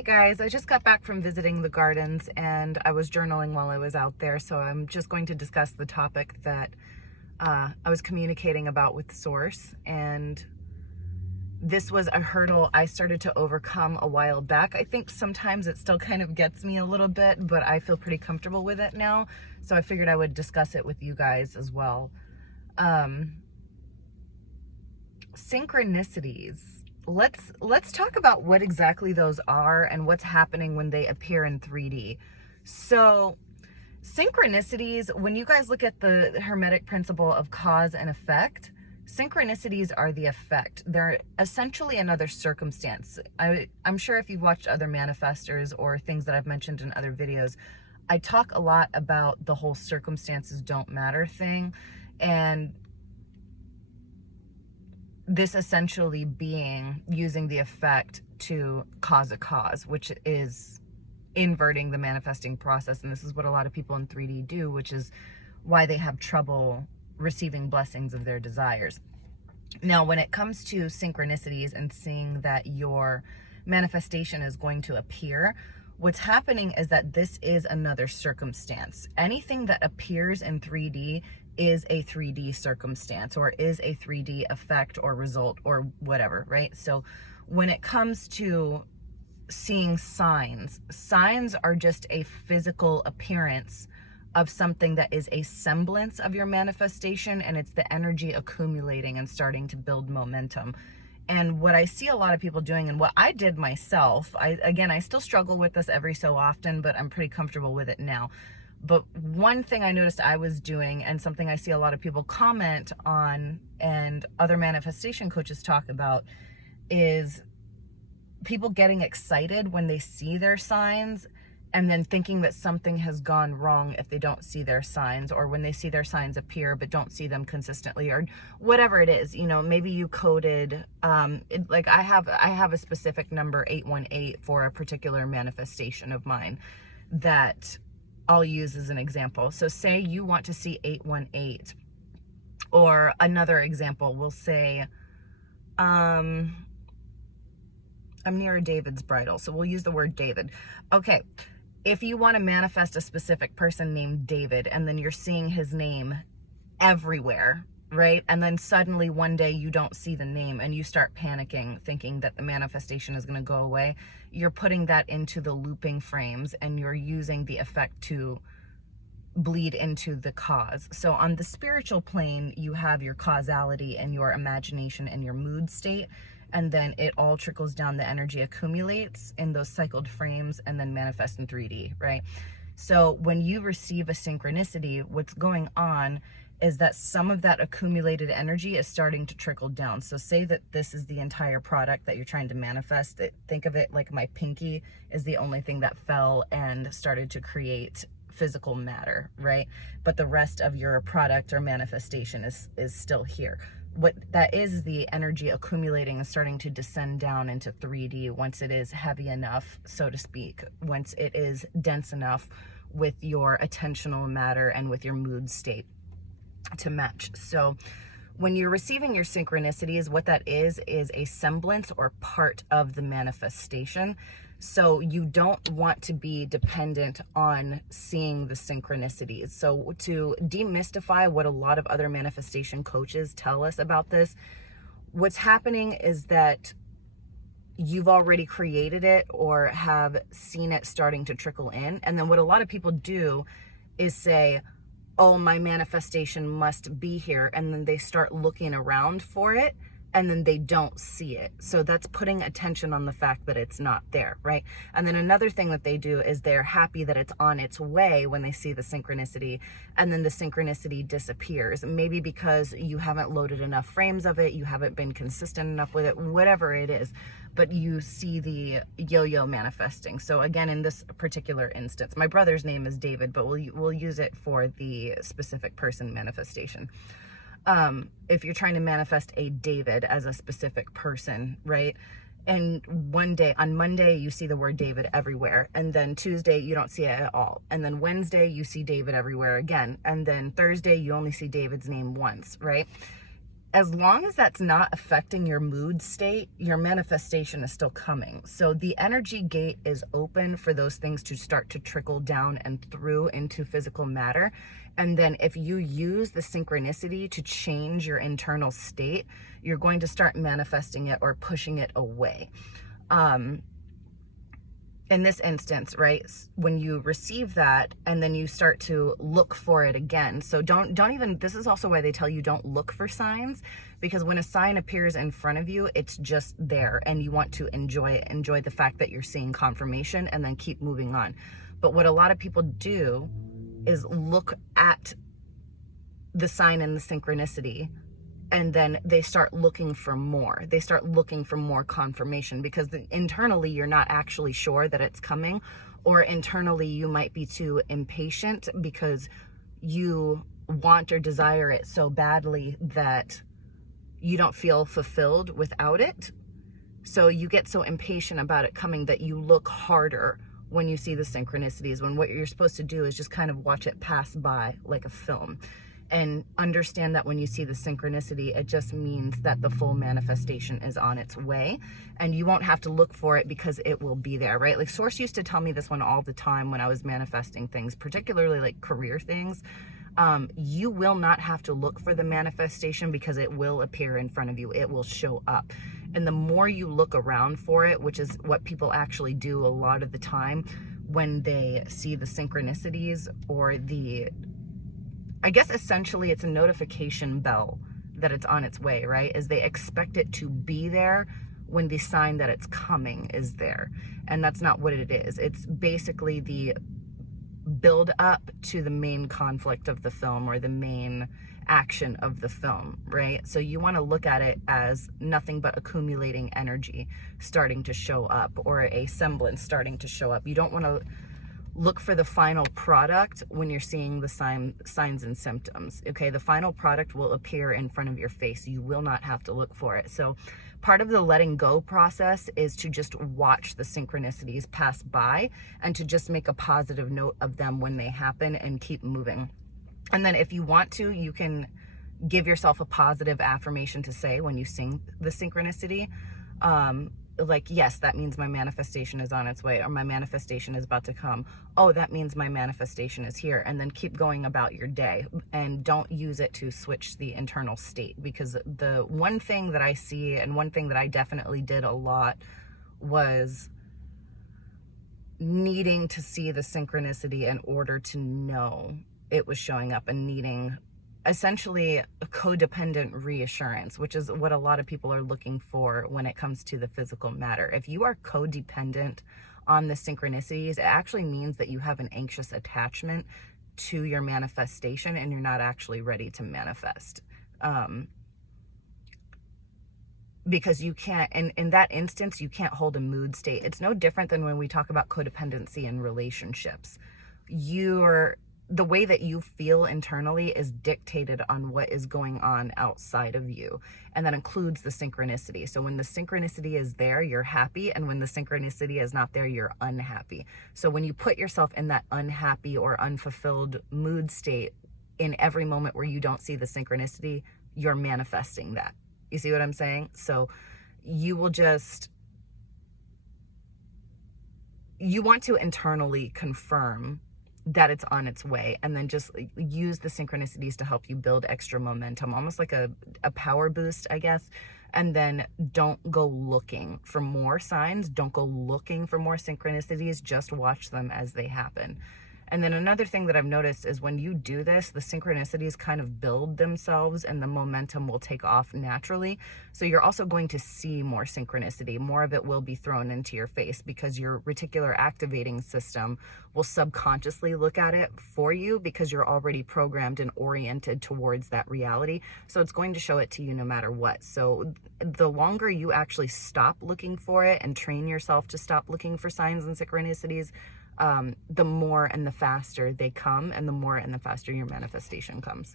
Hey guys, I just got back from visiting the gardens and I was journaling while I was out there, so I'm just going to discuss the topic that I was communicating about with Source. And this was a hurdle I started to overcome a while back. I think sometimes it still kind of gets me a little bit, but I feel pretty comfortable with it now, so I figured I would discuss it with you guys as well. Synchronicities. Let's talk about what exactly those are and what's happening when they appear in 3D. So synchronicities, when you guys look at the Hermetic principle of cause and effect, synchronicities are the effect. They're essentially another circumstance. I'm sure if you've watched other manifestors or things that I've mentioned in other videos, I talk a lot about the whole circumstances don't matter thing, and this essentially being using the effect to cause a cause, which is inverting the manifesting process. And this is what a lot of people in 3D do, which is why they have trouble receiving blessings of their desires. Now, when it comes to synchronicities and seeing that your manifestation is going to appear, what's happening is that this is another circumstance. Anything that appears in 3D is a 3D circumstance, or is a 3D effect or result or whatever, right? So when it comes to seeing signs are just a physical appearance of something that is a semblance of your manifestation, and it's the energy accumulating and starting to build momentum. And what I see a lot of people doing, and what I did myself, I still struggle with this every so often, but I'm pretty comfortable with it now. But one thing I noticed I was doing, and something I see a lot of people comment on and other manifestation coaches talk about, is people getting excited when they see their signs and then thinking that something has gone wrong if they don't see their signs, or when they see their signs appear but don't see them consistently, or whatever it is. You know, maybe you coded like I have a specific number 818 for a particular manifestation of mine that I'll use as an example. So say you want to see 818, or another example, we'll say I'm near a David's bridal, so we'll use the word David. Okay, if you want to manifest a specific person named David, and then you're seeing his name everywhere, right? And then suddenly one day you don't see the name and you start panicking, thinking that the manifestation is going to go away. You're putting that into the looping frames, and you're using the effect to bleed into the cause. So on the spiritual plane, you have your causality and your imagination and your mood state, and then it all trickles down, the energy accumulates in those cycled frames and then manifests in 3D, right? So when you receive a synchronicity, what's going on is that some of that accumulated energy is starting to trickle down. So say that this is the entire product that you're trying to manifest. Think of it like my pinky is the only thing that fell and started to create physical matter, right? But the rest of your product or manifestation is still here. What that is the energy accumulating and starting to descend down into 3D once it is heavy enough, so to speak, once it is dense enough with your attentional matter and with your mood state to match. So when you're receiving your synchronicities, what that is a semblance or part of the manifestation. So you don't want to be dependent on seeing the synchronicities. So to demystify what a lot of other manifestation coaches tell us about this, what's happening is that you've already created it or have seen it starting to trickle in. And then what a lot of people do is say, oh, my manifestation must be here. And then they start looking around for it, and then they don't see it. So that's putting attention on the fact that it's not there, right? And then another thing that they do is they're happy that it's on its way when they see the synchronicity, and then the synchronicity disappears. Maybe because you haven't loaded enough frames of it, you haven't been consistent enough with it, whatever it is, but you see the yo-yo manifesting. So again, in this particular instance, my brother's name is David, but we'll use it for the specific person manifestation. If you're trying to manifest a David as a specific person, right? And one day, on Monday, you see the word David everywhere. And then Tuesday, you don't see it at all. And then Wednesday, you see David everywhere again. And then Thursday, you only see David's name once, right? as long as that's not affecting your mood state, your manifestation is still coming. So the energy gate is open for those things to start to trickle down and through into physical matter. And then if you use the synchronicity to change your internal state, you're going to start manifesting it or pushing it away. In this instance, right, when you receive that and then you start to look for it again. So don't even, this is also why they tell you don't look for signs, because when a sign appears in front of you, it's just there and you want to enjoy it, enjoy the fact that you're seeing confirmation and then keep moving on. But what a lot of people do is look at the sign and the synchronicity, and then they start looking for more. They start looking for more confirmation because internally you're not actually sure that it's coming, or internally you might be too impatient because you want or desire it so badly that you don't feel fulfilled without it. So you get so impatient about it coming that you look harder when you see the synchronicities, when what you're supposed to do is just kind of watch it pass by like a film. And understand that when you see the synchronicity, it just means that the full manifestation is on its way, and you won't have to look for it because it will be there, right? Like Source used to tell me this one all the time when I was manifesting things, particularly like career things. You will not have to look for the manifestation because it will appear in front of you. It will show up. And the more you look around for it, which is what people actually do a lot of the time when they see the synchronicities or I guess essentially it's a notification bell that it's on its way, right? Is they expect it to be there when the sign that it's coming is there. And that's not what it is. It's basically the build up to the main conflict of the film or the main action of the film, right? So you want to look at it as nothing but accumulating energy starting to show up, or a semblance starting to show up. You don't want to look for the final product when you're seeing the signs and symptoms. Okay, the final product will appear in front of your face. You will not have to look for it. So part of the letting go process is to just watch the synchronicities pass by and to just make a positive note of them when they happen and keep moving. And then if you want to, you can give yourself a positive affirmation to say when you sing the synchronicity. Like, yes, that means my manifestation is on its way, or my manifestation is about to come. Oh, that means my manifestation is here. And then keep going about your day, and don't use it to switch the internal state. Because the one thing that I see, and one thing that I definitely did a lot, was needing to see the synchronicity in order to know it was showing up, and needing essentially a codependent reassurance, which is what a lot of people are looking for when it comes to the physical matter. If you are codependent on the synchronicities, it actually means that you have an anxious attachment to your manifestation and you're not actually ready to manifest. Because you can't, and in that instance, you can't hold a mood state. It's no different than when we talk about codependency in relationships. The way that you feel internally is dictated on what is going on outside of you. And that includes the synchronicity. So when the synchronicity is there, you're happy. And when the synchronicity is not there, you're unhappy. So when you put yourself in that unhappy or unfulfilled mood state in every moment where you don't see the synchronicity, you're manifesting that. You see what I'm saying? So you will you want to internally confirm that it's on its way, and then just use the synchronicities to help you build extra momentum, almost like a power boost, I guess. And then don't go looking for more signs. Don't go looking for more synchronicities. Just watch them as they happen. And then another thing that I've noticed is when you do this, the synchronicities kind of build themselves and the momentum will take off naturally. So you're also going to see more synchronicity. More of it will be thrown into your face because your reticular activating system will subconsciously look at it for you because you're already programmed and oriented towards that reality. So it's going to show it to you no matter what. So the longer you actually stop looking for it and train yourself to stop looking for signs and synchronicities, the more and the faster they come, and the more and the faster your manifestation comes.